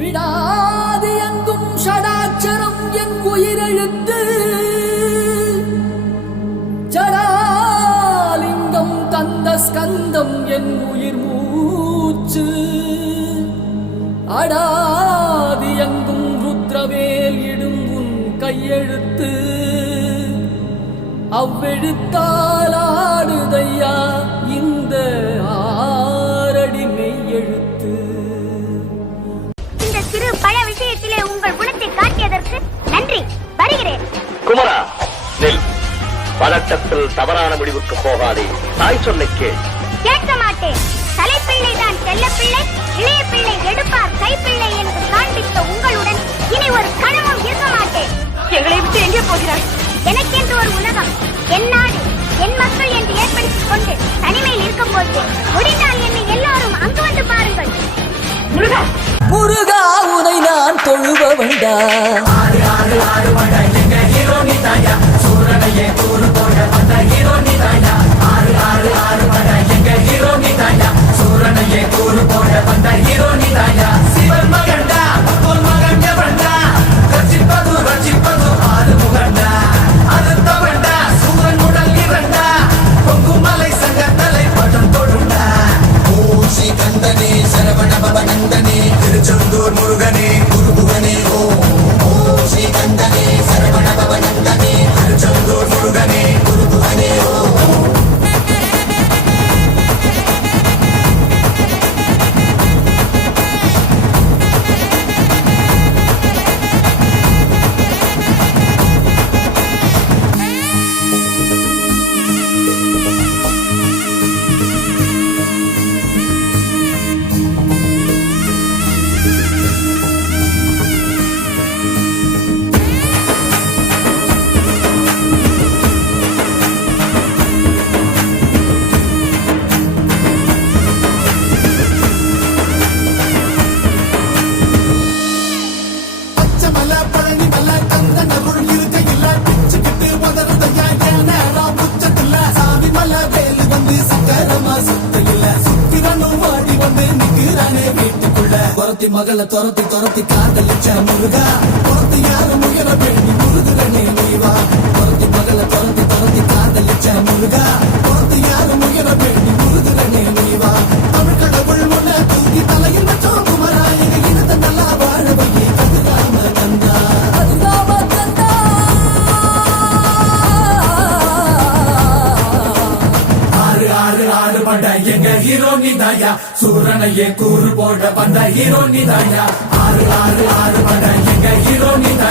விடாது எங்கும் ஷடாட்சரம் என் உயிரெழுத்து. ஜடாலிங்கம் தந்த ஸ்கந்தம் என் உயிர் மூச்சு. அடாது எங்கும் ருத்ரவேல் இடும் உன் கையெழுத்து. அவ்வெழுத்தாலாடுதையா பதட்டத்தில் தவறான முடிவுக்கு போகாதே. தாய் சொல்லை கேள். கேட்க மாட்டேன். தலைப்பிள்ளை தான் செல்ல பிள்ளை இளைய பிள்ளை எடுப்பார் கைப்பிள்ளை என்று காண்பித்த உங்களுடன் இனி ஒரு கணமும் இருக்க மாட்டேன். எங்களை விட்டு எங்கே போகிறாய்? எனக்கென்று ஒரு உலகம் என் நாடு என் மக்கள் என்று ஏற்படுத்திக் கொண்டு தனிமையில் இருக்கும் போது முடிந்தால் திருச்செந்தூர் முருகனே. நிக்கிறானே வீட்டுக்குள்ள. துரத்தி மகளை துரத்தி துரத்தி காதலிச்ச முருகா. துரத்தி யாரும் உயர வேண்டி முருகா? எங்க ஹீரோ நீதாயா? சூரனையே கூறு போட வந்த ஹீரோ நீதாயா? ஆறு ஆறு ஆறு பண்ட எங்க ஹீரோ நீதாயா?